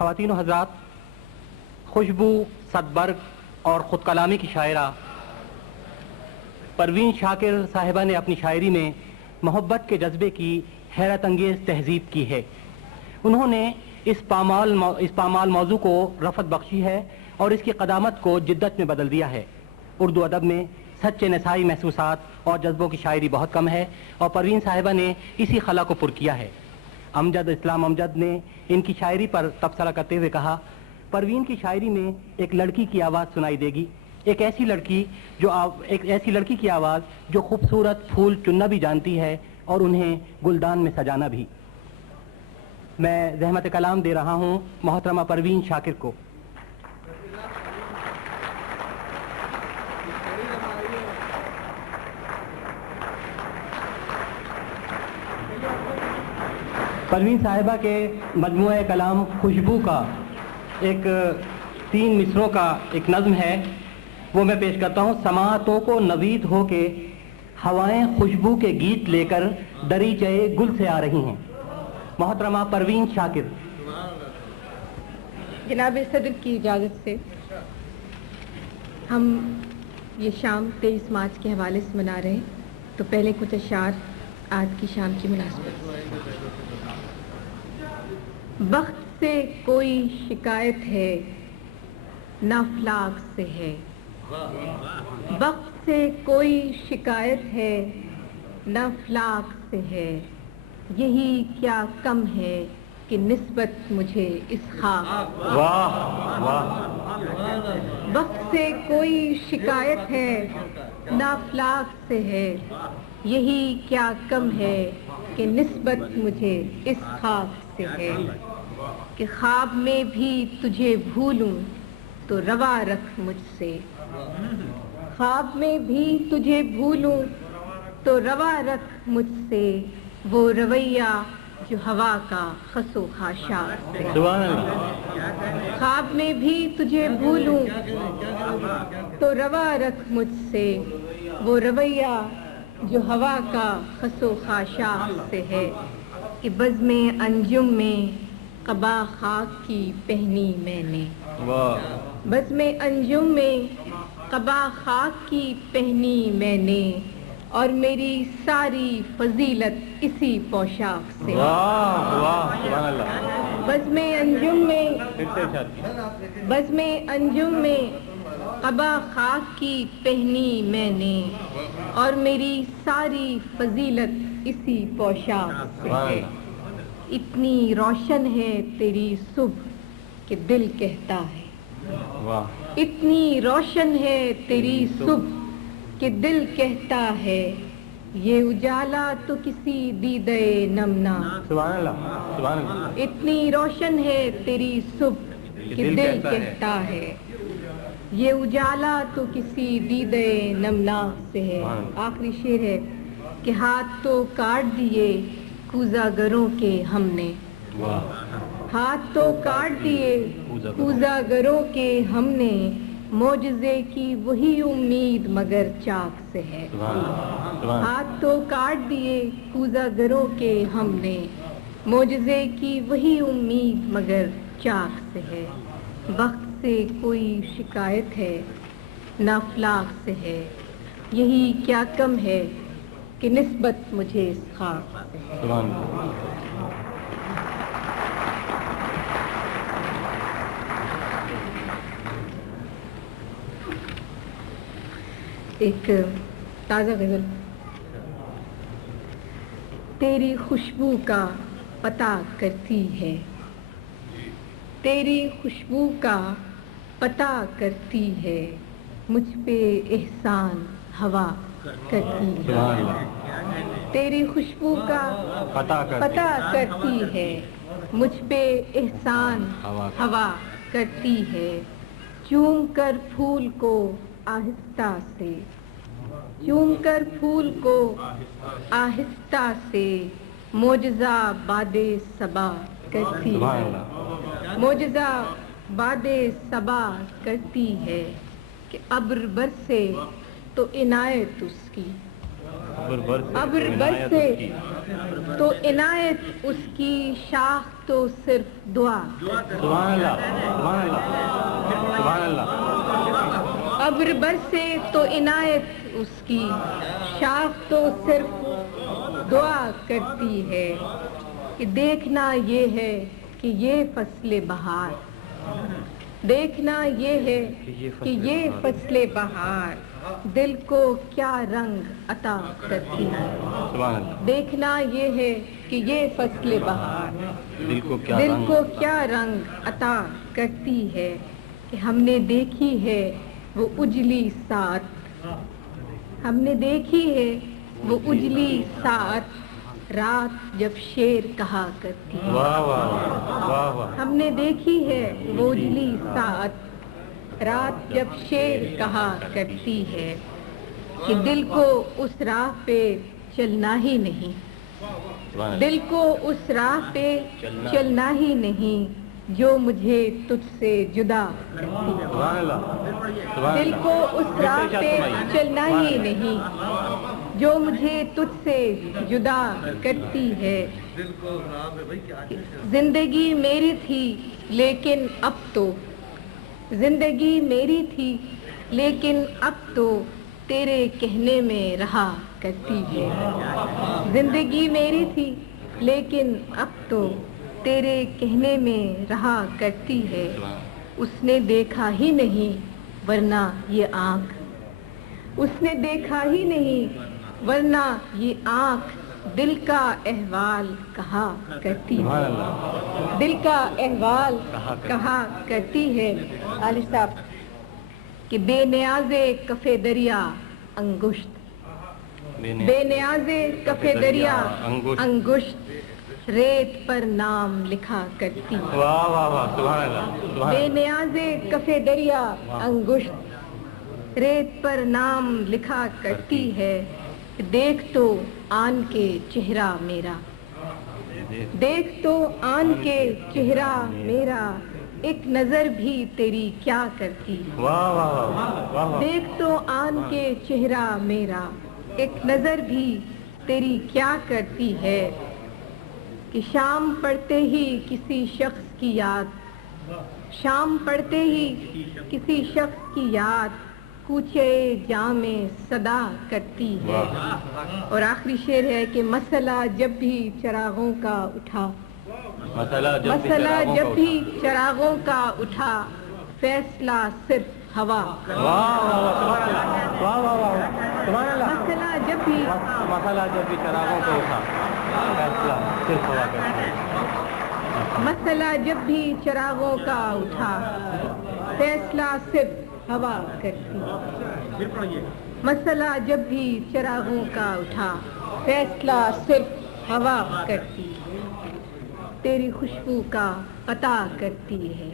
خواتین و حضرات، خوشبو صدبرگ اور خود کلامی کی شاعرہ پروین شاکر صاحبہ نے اپنی شاعری میں محبت کے جذبے کی حیرت انگیز تہذیب کی ہے۔ انہوں نے اس پامال موضوع کو رفعت بخشی ہے اور اس کی قدامت کو جدت میں بدل دیا ہے۔ اردو ادب میں سچے نسائی محسوسات اور جذبوں کی شاعری بہت کم ہے اور پروین صاحبہ نے اسی خلا کو پر کیا ہے۔ امجد اسلام امجد نے ان کی شاعری پر تبصرہ کرتے ہوئے کہا، پروین کی شاعری میں ایک لڑکی کی آواز سنائی دے گی، ایک ایسی لڑکی کی آواز جو خوبصورت پھول چننا بھی جانتی ہے اور انہیں گلدان میں سجانا بھی۔ میں زحمت کلام دے رہا ہوں محترمہ پروین شاکر کو۔ پروین صاحبہ کے مجموعہ کلام خوشبو کا ایک 3 مصروں کا ایک نظم ہے، وہ میں پیش کرتا ہوں۔ سماعتوں کو نوید ہو کے ہوائیں خوشبو کے گیت لے کر دریچے گل سے آ رہی ہیں۔ محترمہ پروین شاکر۔ جناب صدر کی اجازت سے ہم یہ شام 23 مارچ کے حوالے سے منا رہے ہیں، تو پہلے کچھ اشعار آج کی شام کی مناسبت۔ وقت سے کوئی شکایت ہے نہ افلاک سے ہے، وقت سے کوئی شکایت ہے نہ افلاک سے ہے، یہی کیا کم ہے کہ نسبت مجھے اس خاک۔ وقت سے کوئی شکایت ہے نہ افلاک سے ہے، یہی کیا کم ہے کہ نسبت مجھے اس خاک سے ہے، کہ خواب میں بھی تجھے بھولوں تو روا رکھ مجھ سے، خواب میں بھی تجھے بھولوں تو روا رکھ مجھ سے، وہ رویہ جو ہوا کا خس و خاشاک سے۔ خواب میں بھی تجھے بھولوں تو روا رکھ مجھ سے، وہ رویہ جو ہوا کا خس و خاشاک سے ہے، کہ بزم انجم میں قبا خاک کی پہنی میں نے، بزم انجم میں قبا خاک کی پہنی میں نے، اور میری ساری فضیلت اسی پوشاک سے۔ بزم انجم میں قبا خاک کی پہنی میں نے، اور میری ساری فضیلت اسی پوشاک سے ہے، اتنی روشن ہے تیری صبح کہ دل کہتا ہے، اتنی روشن ہے تیری صبح کہ دل کہتا ہے، یہ اجالا تو کسی دیدے نمنا، اتنی روشن ہے تیری صبح کہ دل کہتا ہے، یہ اجالا تو کسی دیدے نمنا سے ہے۔ آخری شعر ہے کہ ہاتھ تو کاٹ دیے کوزہ گروں کے ہم نے، ہاتھ تو کاٹ دیے کوزہ گروں کے ہم نے، معجزے کی وہی امید مگر چاک سے ہے، ہاتھ تو کاٹ دیے کوزہ گروں کے ہم نے، معجزے کی وہی امید مگر چاک سے ہے، وقت سے کوئی شکایت ہے نہ افلاک سے ہے، یہی کیا کم ہے کہ نسبت مجھے اس خاک سے ہے۔ ایک تازہ غزل۔ تیری خوشبو کا پتہ کرتی ہے، تیری خوشبو کا پتہ کرتی ہے، مجھ پہ احسان ہوا کرتی ہے، تیری خوشبو کا پتہ کرتی ہے، مجھ پہ احسان ہوا کرتی ہے، چوم کر پھول کو آہستہ سے، چوم کر پھول کو آہستہ سے، معجزہ باد صبا کرتی ہے، معجزہ باد صبا کرتی ہے، کہ ابر برسے تو عنایت اس کی، ابر برسے تو عنایت اس کی، شاخ تو صرف دعا سبحان اللہ سبحان اللہ سبحان اللہ ابر برسے تو عنایت اس کی شاخ تو صرف دعا کرتی ہے کہ دیکھنا یہ ہے کہ یہ فصل بہار دیکھنا یہ ہے کہ یہ فصل بہار دل کو کیا رنگ عطا کرتی ہے سبحان اللہ دیکھنا یہ ہے کہ یہ فصل بہار دل کو کیا رنگ عطا کرتی ہے کہ ہم نے دیکھی ہے وہ اجلی ساعت ہم نے دیکھی ہے وہ اجلی ساعت رات جب شیر کہا کرتی ہے واہ واہ واہ واہ ہم نے دیکھی ہے وہ اجلی ساعت رات جب شیر کہا کرتی ہے کہ دل کو اس راہ پہ چلنا ہی نہیں دل کو اس راہ پہ چلنا ہی نہیں جو مجھے تجھ سے جدا کرتی ہے سبحان اللہ سبحان دل اللہ کو اس راہ پہ چلنا ہی نہیں جو مجھے تجھ سے جدا کرتی ہے زندگی میری تھی لیکن اب تو زندگی میری تھی لیکن اب تو تیرے کہنے میں رہا کرتی ہے زندگی میری تھی لیکن اب تو تیرے کہنے میں رہا کرتی ہے اس نے دیکھا ہی نہیں ورنہ یہ آنکھ اس نے دیکھا ہی نہیں ورنہ یہ آنکھ دل کا احوال کہا کرتی سبحان ہے اللہ دل کا احوال کہا کرتی ہے علی صاحب کہ بے نیاز کف دریا انگشت بے نیاز کف دریا انگشت ریت پر نام لکھا کرتی ہے واہ واہ واہ سبحان اللہ سبحان بے اللہ نیاز کف دریا انگشت ریت پر نام لکھا کرتی ہے دیکھ تو آن کے چہرہ میرا دیکھ تو آن کے چہرہ میرا ایک نظر بھی تیری کیا کرتی واہ واہ واہ واہ دیکھ تو آن کے چہرہ میرا ایک نظر بھی تیری کیا کرتی ہے کہ شام پڑتے ہی کسی شخص کی یاد شام پڑتے ہی کسی شخص کی یاد کوچے جامے صدا کرتی ہے اور آخری شعر ہے کہ مسئلہ جب بھی چراغوں کا اٹھا مسئلہ مسئلہ جب بھی چراغوں کا اٹھا فیصلہ صرف ہوا مسئلہ جب بھی مسئلہ جب بھی چراغوں کو اٹھا فیصلہ صرف ہوا کرتا ہے مسئلہ جب بھی چراغوں کا اٹھا فیصلہ صرف ہوا کرتی مسئلہ جب بھی چراغوں کا اٹھا فیصلہ صرف ہوا کرتی تیری خوشبو کا عطا کرتی ہے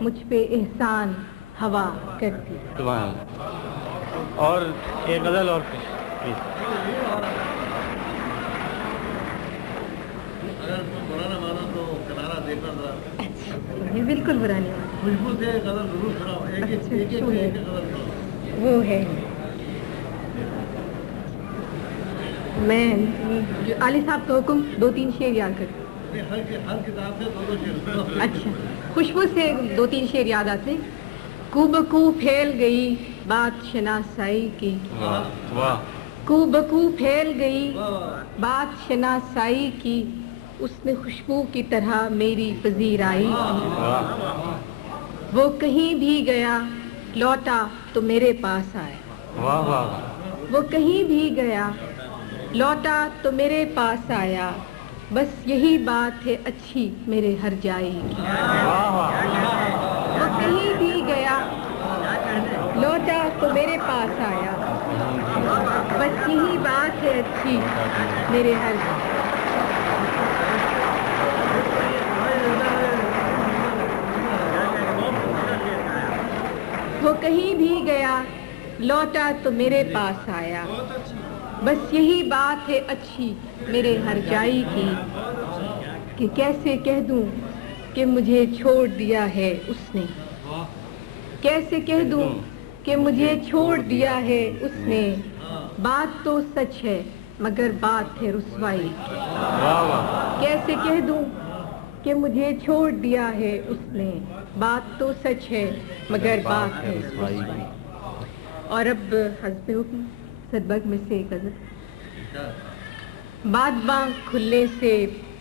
مجھ پہ احسان ہوا کرتی سبحان اللہ اور ایک غزل اور پلیز یہ بالکل برا نہیں وہ ہے میں علی صاحب کا حکم 2-3 شعر یاد کر اچھا خوشبو سے 2-3 شعر یاد آتے کو بکو پھیل گئی بات شناسائی کی کو بکو پھیل گئی بات شناسائی کی اس نے خوشبو کی طرح میری پذیرائی کی وہ کہیں بھی گیا لوٹا تو میرے پاس آیا وہ کہیں بھی گیا لوٹا تو میرے پاس آیا بس یہی بات ہے اچھی میرے ہر جائی کی وہ کہیں بھی گیا لوٹا تو میرے پاس آیا بس یہی بات ہے اچھی میرے ہر وہ کہیں بھی گیا لوٹا تو میرے پاس آیا بس یہی بات ہے اچھی میرے ہر جائی کی کہ کیسے کہہ دوں کہ مجھے چھوڑ دیا ہے اس نے کیسے کہہ دوں کہ مجھے چھوڑ دیا ہے اس نے بات تو سچ ہے مگر بات ہے رسوائی کی کیسے کہہ دوں کہ مجھے چھوڑ دیا ہے اس نے، بات تو سچ ہے مگر بات ہے رسوائی۔ اور اب حسب حکم صدبرگ میں سے ایک غزل۔ بادباں کھلنے سے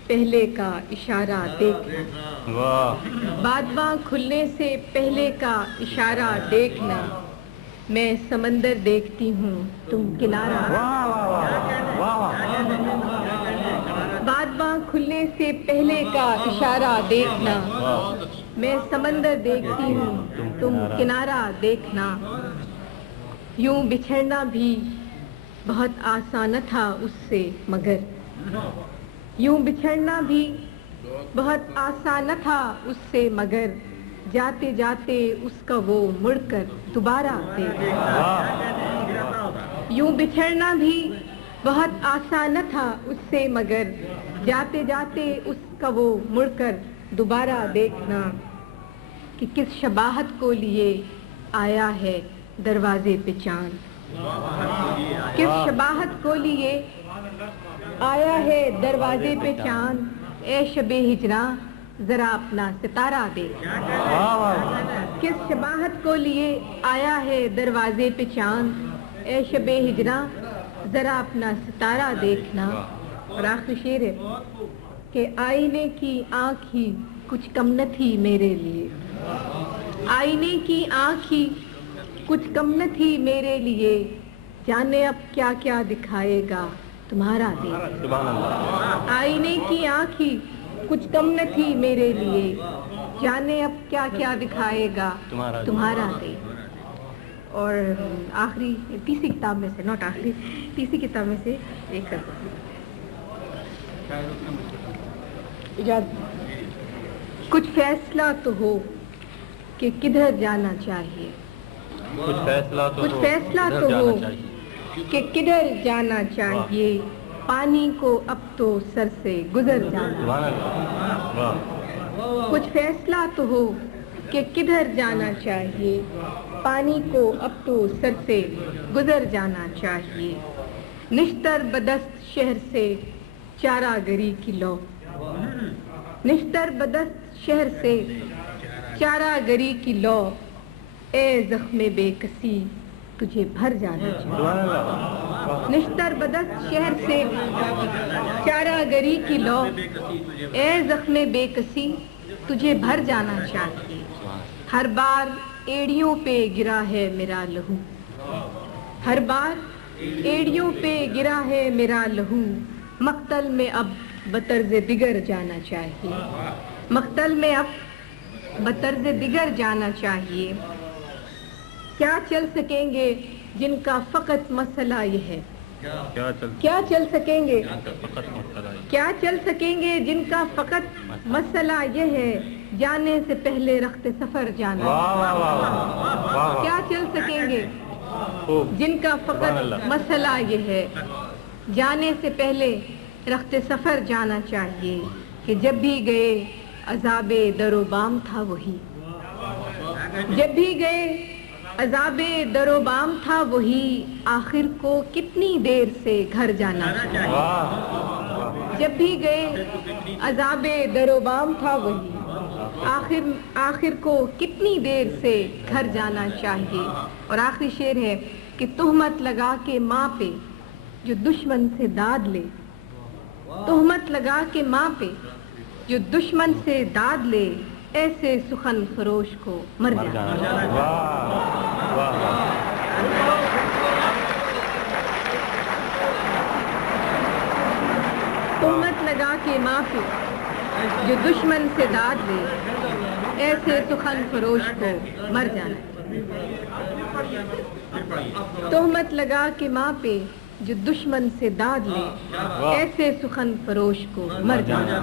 پہلے کا اشارہ دیکھنا، بادباں کھلنے سے پہلے کا اشارہ دیکھنا، میں سمندر دیکھتی ہوں تم کنارہ۔ بادباں کھلنے سے پہلے کا اشارہ دیکھنا، میں سمندر دیکھتی ہوں تم کنارہ دیکھنا۔ یوں بچھڑنا بھی بہت آسان تھا اس سے مگر، یوں بچھڑنا بھی بہت آسان تھا اس سے مگر، جاتے جاتے اس کا وہ مڑ کر دوبارہ دیکھنا۔ یوں بچھڑنا بھی بہت آسان تھا اس سے مگر، جاتے جاتے اس کا وہ مڑ کر دوبارہ دیکھنا۔ کہ کس شباہت کو لیے آیا ہے دروازے پہ چاند، کس شباہت کو لیے آیا ہے دروازے پہ چاند، اے شب ہجراں ذرا اپنا ستارہ دیکھ۔ کس شباہت کو لیے آیا ہے دروازے پہ چاند، اے شب ہجراں ذرا اپنا ستارہ دیکھنا۔ اور آخری شعر ہے کہ آئینے کی آنکھ ہی کچھ کم نہ تھی میرے لیے، آئینے کی آنکھ ہی کچھ کم نہ تھی میرے لیے، جانے اب کیا کیا دکھائے گا تمہارا دیکھ۔ آئینے کی آنکھ ہی کچھ کم نہ تھی میرے لیے، جانے اب کیا کیا دکھائے گا تمہارا دیکھ۔ اور آخری تیسری کتاب میں سے، نوٹ آخری، تیسری کتاب میں سے ایک کچھ فیصلہ تو ہو کہ کدھر جانا چاہیے، کچھ فیصلہ تو ہو کہ کدھر جانا چاہیے، پانی کو اب تو سر سے گزر جانا۔ کچھ فیصلہ تو ہو کہ کدھر جانا چاہیے، پانی کو اب تو سر سے گزر جانا چاہیے۔ نشتر بدست شہر سے چارہ گری کی لو، نشتر بدست شہر سے چارہ گری کی لو، اے زخم بے کسی تجھے بھر جانا چاہیے۔ نشتر بدست شہر سے چارہ گری کی لو، اے زخم بے کسی تجھے بھر جانا چاہیے۔ ہر بار ایڑیوں پہ گرا ہے میرا لہو، ہر بار ایڑیوں پہ گرا ہے میرا لہو، مقتل میں اب بطرز دیگر جانا چاہیے، مقتل میں اب بطرز دیگر جانا چاہیے۔ کیا چل سکیں گے جن کا فقط مسئلہ یہ ہے، کیا چل سکیں گے، کیا چل سکیں گے جن کا فقط مسئلہ یہ ہے، جانے سے پہلے رخت سفر جانا۔ کیا چل سکیں گے جن کا فقط مسئلہ یہ ہے، جانے سے پہلے رخت سفر جانا چاہیے۔ کہ جب بھی گئے عذاب در و بام تھا وہی، جب بھی گئے عذاب در و بام تھا وہی، آخر کو کتنی دیر سے گھر جانا چاہیے۔ جب بھی گئے عذاب در و بام تھا وہی، آخر کو کتنی دیر سے گھر جانا چاہیے۔ اور آخری شعر ہے کہ تہمت لگا کے ماں پہ جو دشمن سے داد لے، تہمت لگا کے ماں پہ جو دشمن سے داد لے، ایسے سخن فروش کو مر جانا۔ تہمت لگا کے ماں پہ جو دشمن سے داد لے، ایسے سخن فروش کو مر جانا۔ تہمت لگا کے ماں پہ جو دشمن سے داد لے، ایسے سخن فروش کو مر جانا۔